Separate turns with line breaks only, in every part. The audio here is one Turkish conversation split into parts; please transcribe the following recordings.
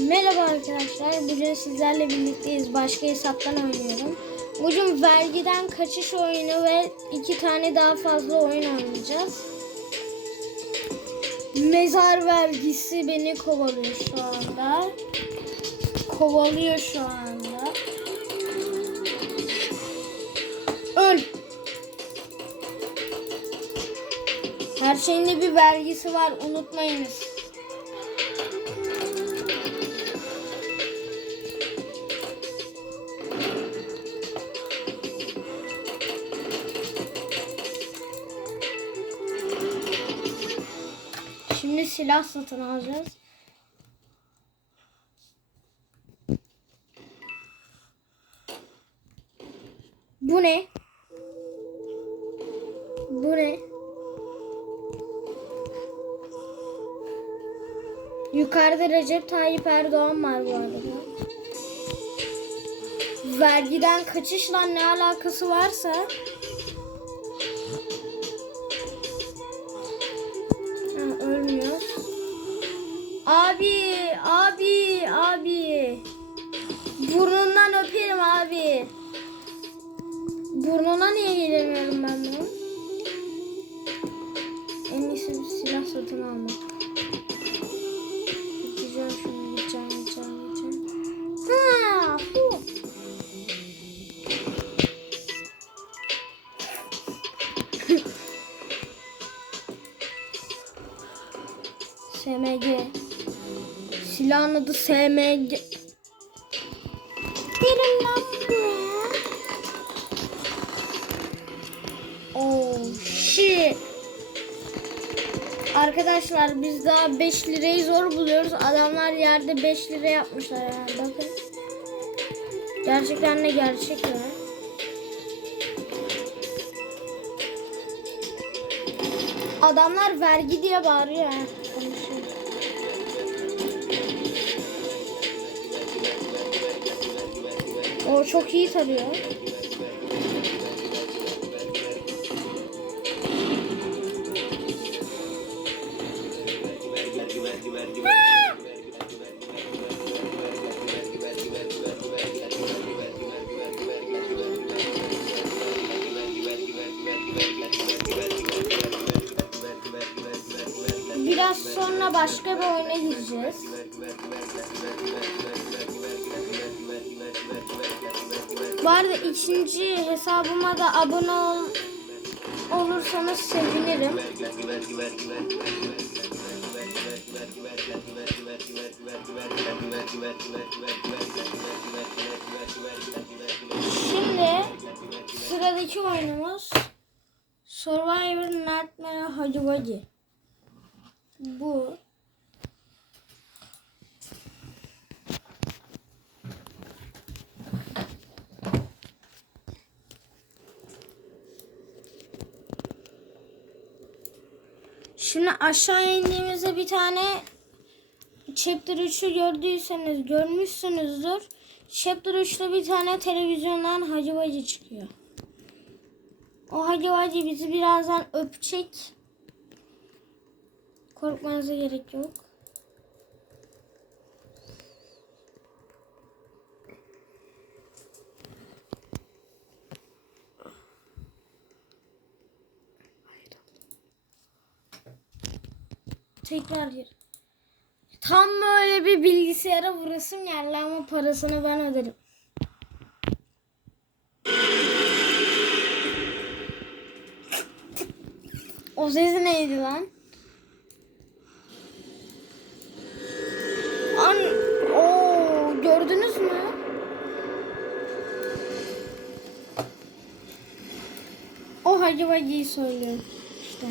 Merhaba arkadaşlar. Bugün sizlerle birlikteyiz. Başka hesaptan oynuyorum. Bugün vergiden kaçış oyunu ve iki tane daha fazla oyun oynayacağız. Mezar vergisi beni kovalıyor şu anda. Kovalıyor şu anda. Öl. Her şeyin de bir vergisi var unutmayınız. Silah satın alacağız. Bu ne? Bu ne? Yukarıda Recep Tayyip Erdoğan var bu arada. Vergiden kaçışla ne alakası varsa Burnuna niye gelemiyorum ben bunu? En iyisi bir silah satın almak. Gideceğim şunu, gideceğim, gideceğim, gideceğim. Ha, hu. SMG. Silahın adı SMG. Gelin lan buraya. Shit. Arkadaşlar biz daha 5 lirayı zor buluyoruz. Adamlar yerde 5 lira yapmışlar yani bakın. Gerçekten de gerçek ya. Adamlar vergi diye bağırıyor. O çok iyi tarıyor. Biraz sonra başka bir oyuna gireceğiz. Bu arada ikinci hesabıma da abone ol, olursanız sevinirim. Şimdi sıradaki oyunumuz Survivor Nightmare Hadi Bu Şimdi aşağı indiğimizde bir tane Chapter 3'ü gördüyseniz görmüşsünüzdür. Chapter 3'te bir tane televizyondan Hacı Vacı çıkıyor. O Hacı Vacı bizi birazdan öpecek. Korkmanıza gerek yok. Tekrar gir. Tam böyle bir bilgisayara vurasım geldi ama parasını ben öderim. O ses neydi lan? Hacı Vacı'yı söylüyor işte.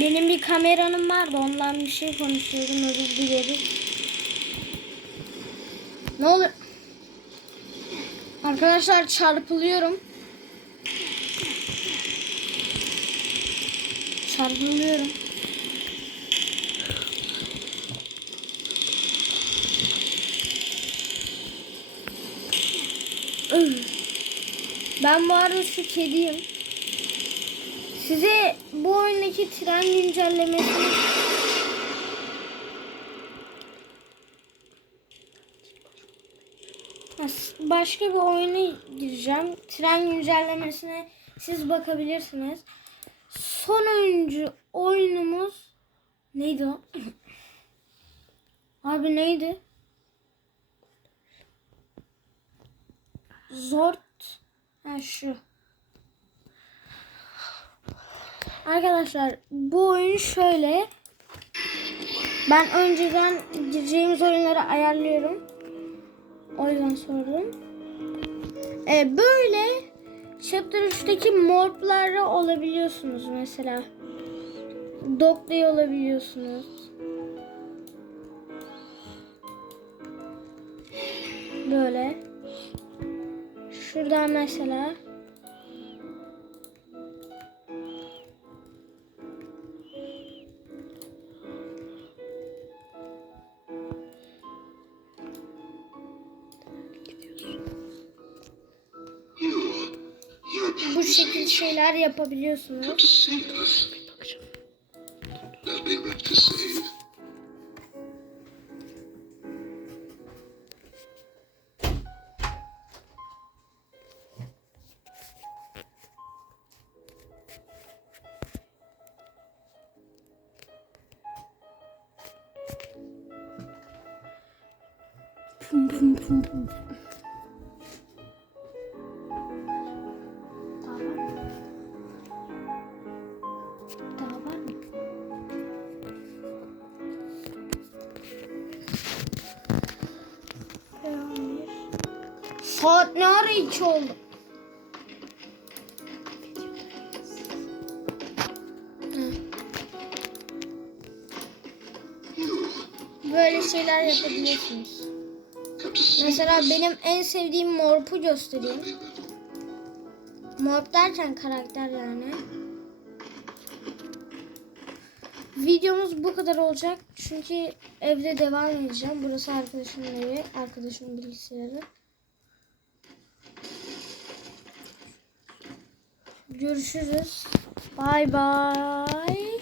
Benim bir kameranım vardı ondan bir şey konuşuyordum özür dilerim. Ne oluyor? Arkadaşlar çarpılıyorum. sarılıyorum. Ben bu arada şu kediyim. Size bu oyundaki tren güncellemesini başka bir oyuna gireceğim. Tren güncellemesine siz bakabilirsiniz. Son oyuncu oyunumuz neydi o? Abi neydi? Zort. Ha şu. Arkadaşlar bu oyun şöyle. Ben önceden gireceğimiz oyunları ayarlıyorum. O yüzden sordum. Ee, böyle Chapter 3'teki morplarda olabiliyorsunuz mesela. Dog'day olabiliyorsunuz. Böyle. Şuradan mesela. Bu şekilde şeyler yapabiliyorsunuz.
to save us. There'll
Saat ne ara iki oldu? Böyle şeyler yapabiliyorsunuz. Mesela benim en sevdiğim morpu göstereyim. Morp derken karakter yani. Videomuz bu kadar olacak. Çünkü evde devam edeceğim. Burası arkadaşımın evi. Arkadaşımın bilgisayarı. Görüşürüz. Bay bay.